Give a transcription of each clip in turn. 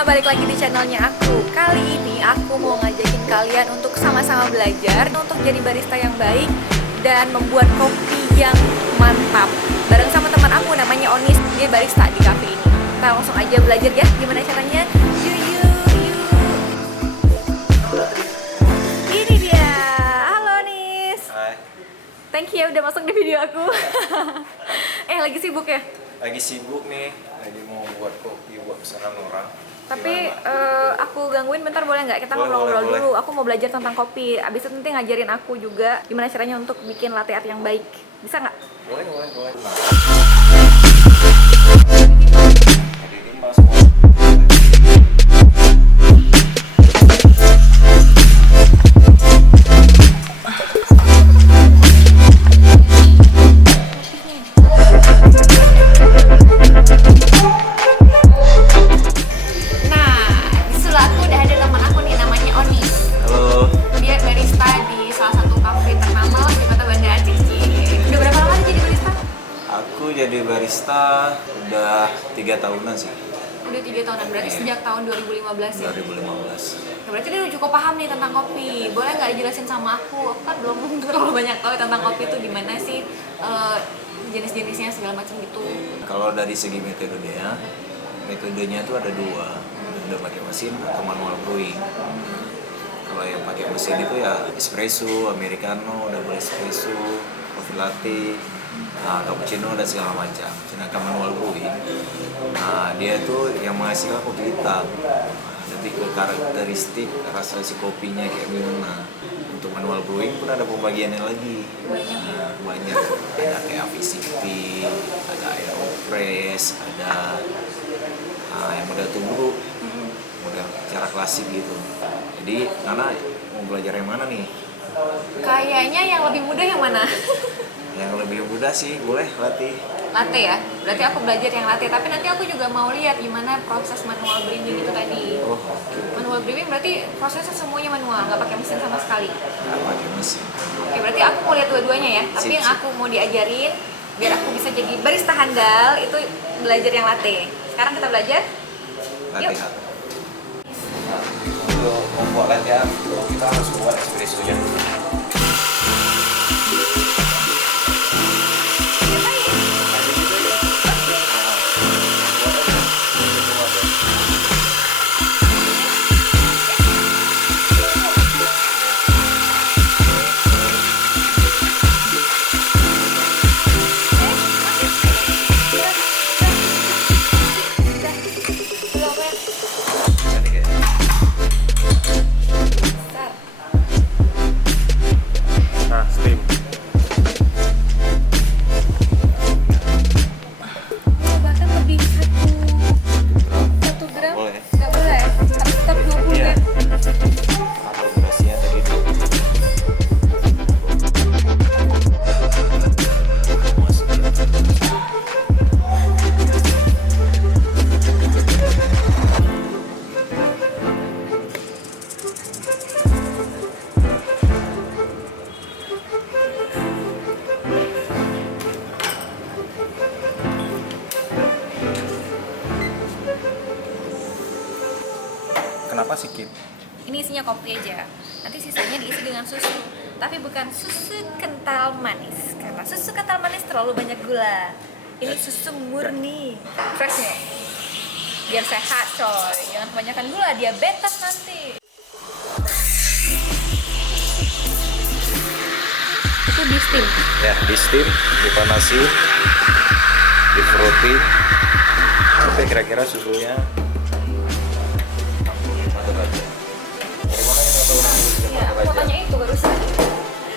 semuanya, balik lagi di channelnya aku. Kali ini aku mau ngajakin kalian untuk sama-sama belajar untuk jadi barista yang baik dan membuat kopi yang mantap. Bareng sama teman aku namanya Onis, dia barista di cafe ini. Kita langsung aja belajar ya, gimana caranya? Yuk yuk yuk. Ini dia, halo Onis. Hai. Thank you udah masuk di video aku. Lagi sibuk ya? Lagi sibuk nih, lagi mau buat kopi buat pesanan orang. Tapi aku gangguin bentar boleh nggak? Kita Boleh, ngobrol-ngobrol boleh, dulu. Aku mau belajar tentang kopi. Abis itu nanti ngajarin aku juga gimana caranya untuk bikin latte art yang baik. Bisa nggak? Boleh. Jadi ini mas semua. Jadi barista udah 3 tahunan sih. Udah 3 tahunan, berarti sejak tahun 2015 ya? 2015. Ya, berarti dia udah cukup paham nih tentang kopi. Boleh nggak dijelasin sama aku? Aku kan belum terlalu banyak tahu tentang kopi itu gimana sih jenis-jenisnya segala macam gitu. Kalau dari segi metodenya tuh ada dua. Udah pakai mesin atau manual brewing. Kalau yang pakai mesin itu ya espresso, americano, double espresso, coffee latte, cappuccino dan segala macam. Sedangkan manual brewing, dia tuh yang menghasilkan kopi hitam. Lebih ke karakteristik rasa si kopinya kayak gimana. Untuk manual brewing pun ada pembagiannya lagi. Banyak. Ada kayak V60, ada aeropress, ada yang model tubruk, model cara klasik gitu. Jadi Nana mau belajar yang mana nih? Kayaknya yang lebih mudah yang mana? Yang lebih mudah sih boleh latih. Latte ya? Berarti aku belajar yang latte, tapi nanti aku juga mau lihat gimana proses manual brewing itu tadi. Oh, okay. Manual brewing berarti prosesnya semuanya manual, nggak pakai mesin sama sekali. Nggak pakai mesin. Oke, berarti aku mau lihat dua-duanya ya. Tapi yang aku mau diajarin biar aku bisa jadi barista handal itu belajar yang latte. Sekarang kita belajar. Latihan. Untuk membuat latihan kita harus buat espressonya. Kenapa sih Kim? Ini isinya kopi aja. Nanti sisanya diisi dengan susu. Tapi bukan susu kental manis. Karena susu kental manis terlalu banyak gula. Ini susu murni. Fresh nih. Biar sehat coy. Jangan kebanyakan gula, diabetes nanti. Itu di steam. Ya, di steam, dipanasi, di fruity. Sampai kira-kira susunya Makanya itu barusan.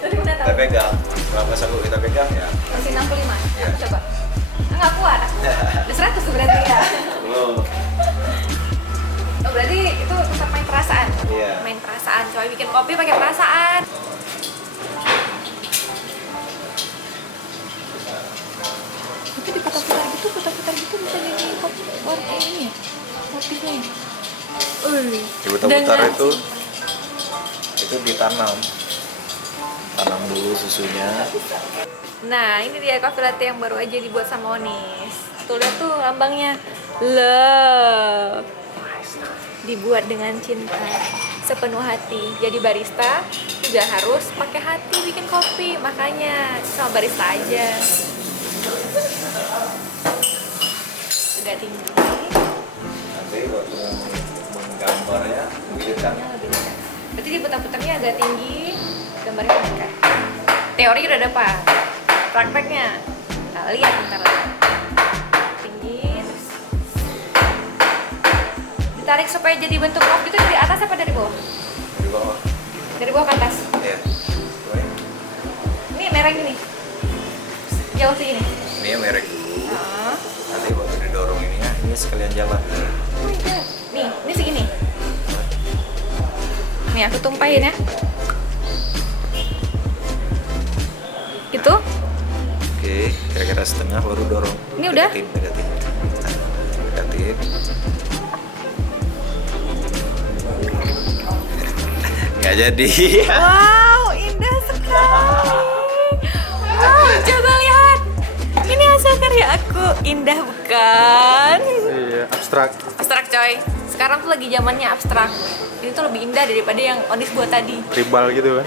Dari mana tahu? kita pegang. Berapa sanggup kita pegang ya? Masih 65. Ya. Aku coba. Enggak kuat aku. Udah 100 tuh berarti ya. Belum. Oh, berarti itu tetap main perasaan. Iya. Main perasaan. Coba bikin kopi pakai perasaan. Itu diputar-putar gitu, bisa jadi kopi warna ini ya. Kopinya. Diputar-putar itu ditanam dulu susunya. Nah, ini dia coffee latte yang baru aja dibuat sama Onis. Tuh lihat tuh lambangnya love. dibuat dengan cinta, sepenuh hati. Jadi barista juga harus pakai hati bikin kopi, makanya sama barista aja. Agak tinggi. Nanti waktu menggambarnya lebih dekat. Lebih dekat. Berarti diputar-putarnya agak tinggi, gambarnya dekat. Teori udah dapat, prakteknya nah, lihat bentar lagi. Tinggi, terus ditarik supaya jadi bentuk love itu dari atas apa dari bawah? Dari bawah. Dari bawah ke atas. Ya. Ini merah gini. Jauh sih ini. Ini yang merek dulu. Nah. Nanti waktu didorong ini sekalian jalan. Oh my god. Nih, ini segini. Nih aku tumpahin ya. Gitu. Oke, kira-kira setengah baru dorong. Ini udah? Dekatin. Nggak jadi. Wow, indah sekali. Wow, coba lihat. Ini hasil karya aku. Indah bukan? Iya, abstrak. Abstrak coy. Sekarang tuh lagi zamannya abstrak. Ini tuh lebih indah daripada yang Onis buat tadi. Tribal gitu kan.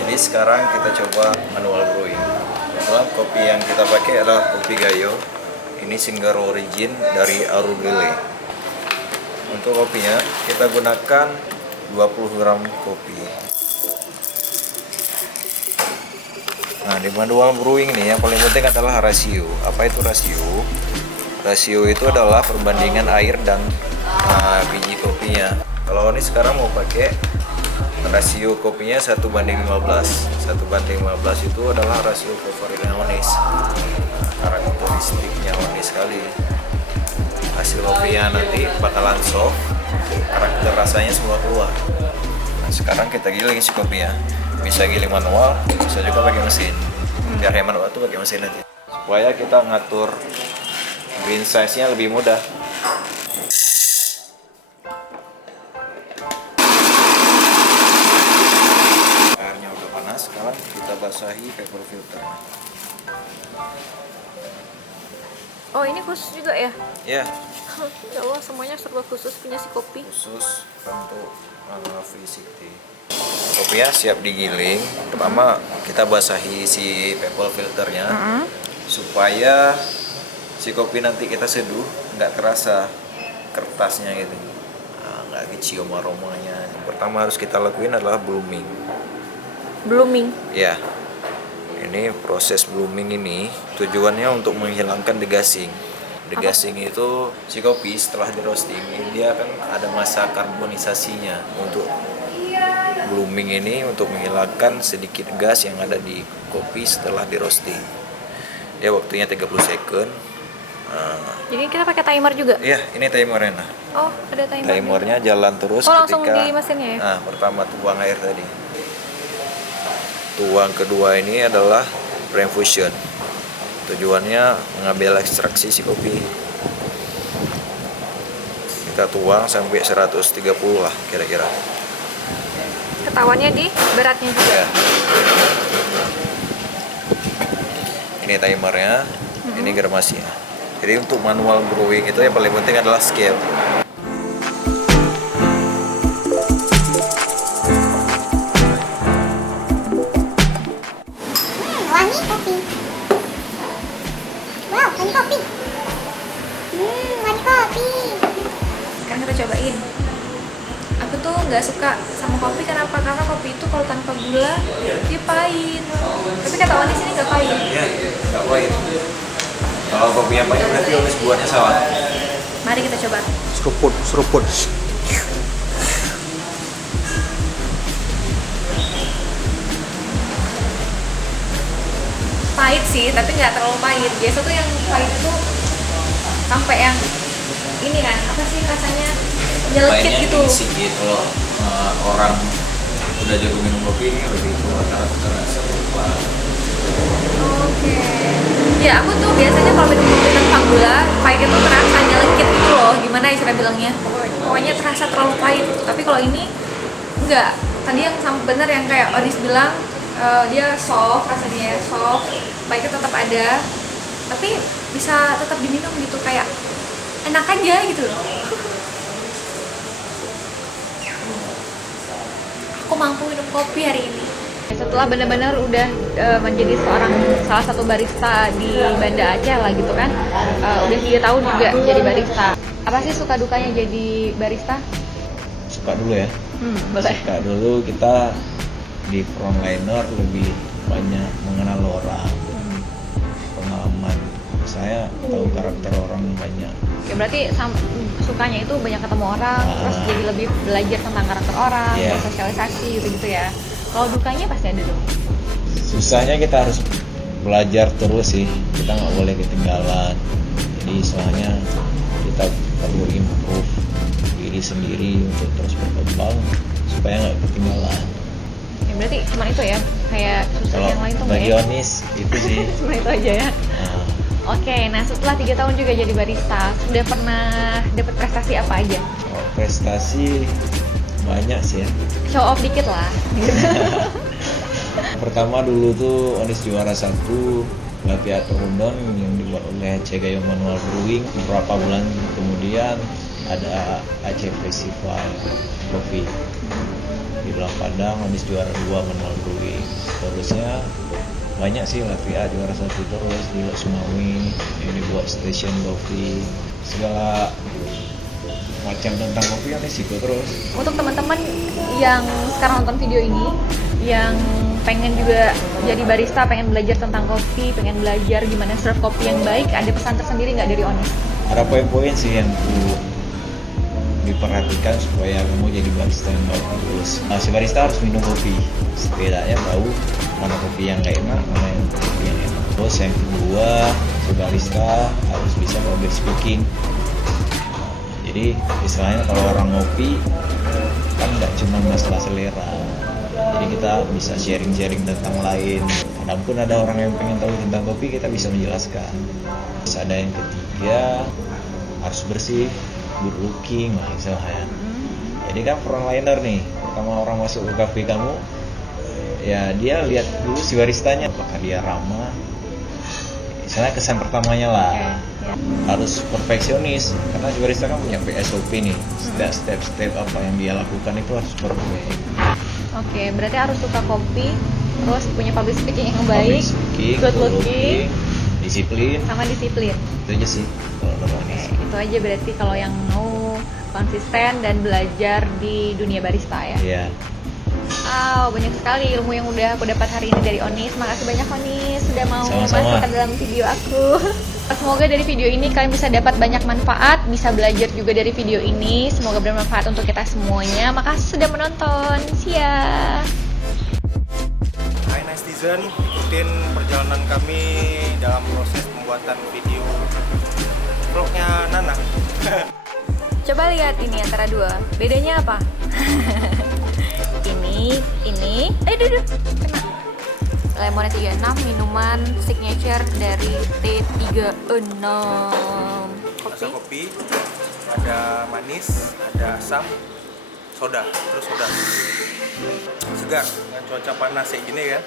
Jadi sekarang kita coba manual brewing. Kebetulan kopi yang kita pakai adalah kopi Gayo. Ini Single Origin dari Arugile. Untuk kopinya kita gunakan 20 gram kopi. Nah, di manual brewing ini yang paling penting adalah rasio. Apa itu rasio? Rasio itu adalah perbandingan air dan biji kopinya. Kalau ini sekarang mau pakai rasio kopinya 1:15. 1:15 itu adalah rasio favoritnya Onis. Karakteristiknya Onis sekali. Hasil kopinya nanti bakalan soft, karakter rasanya semua keluar. Nah, sekarang kita giling si kopinya. Bisa giling manual, bisa juga pakai mesin. Biar hemat waktu pakai mesin aja. Supaya kita ngatur green size-nya lebih mudah. Airnya udah panas, sekarang kita basahi paper filter. Oh, ini khusus juga ya? Ya, Ya Allah, semuanya serba khusus punya si kopi. khusus untuk V60. Kopinya siap digiling. Pertama kita basahi si paper filternya supaya si kopi nanti kita seduh nggak terasa kertasnya gitu. Nah, nggak kecium aromanya. Yang pertama harus kita lakuin adalah blooming. Blooming. Ya, ini proses blooming ini tujuannya untuk menghilangkan degassing. Degassing itu si kopi setelah di roasting dia kan ada masa karbonisasinya. Untuk blooming ini untuk menghilangkan sedikit gas yang ada di kopi setelah di roasting. Dia waktunya 30 second. Jadi kita pakai timer juga? Iya, ini timernya. Nah, Oh, ada timer. timernya jalan terus Oh, langsung ketika di mesinnya ya? Nah, pertama tuang air tadi. Tuang kedua ini adalah pre-infusion. Tujuannya mengambil ekstraksi si kopi. Kita tuang sampai 130 lah kira-kira. Ketahuannya di beratnya juga. Ya. Ini timernya, ini gramasinya. Jadi untuk manual brewing itu yang paling penting adalah scale. Wangi kopi. Wow, wangi kopi. Wangi kopi. Sekarang kita cobain. Aku tuh nggak suka sama kopi, kenapa? Karena kopi itu kalau tanpa gula dia pahit. Tapi kata Onis ini nggak pahit. Ya, nggak pahit. Kalau kopi yang pahit berarti Onis buatnya salah. Mari kita coba. Seruput. Pahit sih, tapi nggak terlalu pahit. Biasa tuh yang pahit itu sampai yang ini kan, apa sih rasanya nyelekit Pahitnya gitu. sedikit. Kalau orang udah jago minum kopi ini lebih tua karakter rasa lupa. Oke. Ya aku tuh biasanya kalau minum kopi tanpa gula, pahitnya tuh terasa nyelekit gitu loh. Gimana istilah bilangnya? Pokoknya terasa terlalu pahit. Tapi kalau ini enggak. Tadi yang sama bener yang kayak Onis bilang, dia soft, rasanya soft, pahitnya tetap ada. Tapi bisa tetap diminum gitu, kayak enak aja gitu loh. aku mampu minum kopi hari ini. Setelah benar-benar udah menjadi salah satu barista di Banda Aceh lah gitu kan, udah 3 tahun juga jadi barista. Apa sih suka dukanya jadi barista? Suka dulu ya. Boleh. Suka dulu kita di frontliner lebih banyak mengenal orang, pengalaman. Saya tahu karakter orang banyak. Oke, berarti sukanya itu banyak ketemu orang, terus jadi lebih belajar tentang karakter orang, bersosialisasi gitu-gitu ya. Kalau dukanya pasti ada dong. Susahnya kita harus belajar terus sih, kita nggak boleh ketinggalan. Jadi soalnya kita perlu improve diri sendiri untuk terus berkembang supaya nggak ketinggalan. Ya, berarti cuma itu ya, kayak susah Kalau yang lain tuh nggak bagi ya? Onis itu sih. Cuma itu aja ya. Nah, Oke, nah setelah 3 tahun juga jadi barista, sudah pernah dapat prestasi apa aja? kalau prestasi banyak sih ya. Show off dikit lah. Pertama dulu tuh Onis juara 1 Latte Rondon yang dibuat oleh Aceh Gayo Manual Brewing. Beberapa bulan kemudian ada Aceh Festival Coffee di Belang Padang. Onis juara 2 Manual Brewing. Terusnya banyak sih Latte juara 1 terus di Lok Sumawi yang dibuat Station Coffee, segala macam tentang kopi Onis ikut terus. Untuk teman-teman yang sekarang nonton video ini, yang pengen juga jadi barista, pengen belajar tentang kopi, pengen belajar gimana serve kopi yang baik, ada pesan tersendiri nggak dari Onis? Ada poin-poin sih yang perlu diperhatikan supaya kamu jadi barista yang bagus. Si barista harus minum kopi, setidaknya tahu mana kopi yang nggak enak, mana yang kopi yang enak. Terus yang kedua, si barista harus bisa public speaking. Jadi istilahnya kalau orang ngopi kan nggak cuma masalah selera, jadi kita bisa sharing-sharing tentang lain. Kadang ada orang yang pengen tahu tentang kopi, kita bisa menjelaskan. Terus ada yang ketiga, harus bersih, good looking lah istilahnya. Jadi kan frontliner nih, pertama orang masuk ke kafe kamu, ya dia lihat dulu si baristanya, apakah dia ramah. Misalnya kesan pertamanya lah, harus perfeksionis karena si barista kan punya SOP nih, step apa yang dia lakukan itu harus perfect. Oke, berarti harus suka kopi, terus punya public speaking yang baik, good looking, disiplin, sama disiplin. itu aja sih kalau dari Onis. Itu aja berarti kalau yang mau konsisten dan belajar di dunia barista ya. Iya. Banyak sekali ilmu yang udah aku dapat hari ini dari Onis. Makasih banyak Onis sudah mau Sama-sama. masuk ke dalam video aku. Semoga dari video ini kalian bisa dapat banyak manfaat, bisa belajar juga dari video ini. Semoga bermanfaat untuk kita semuanya. Makasih sudah menonton. See ya. Hai netizen, ikutin perjalanan kami dalam proses pembuatan video vlognya Nana. Coba lihat ini antara dua. Bedanya apa? ini. Duduk. Kena. Lemonnya 36, minuman signature dari T36. Rasa kopi, ada manis, ada asam, soda, terus soda. Segar dengan cuaca panas kayak gini ya.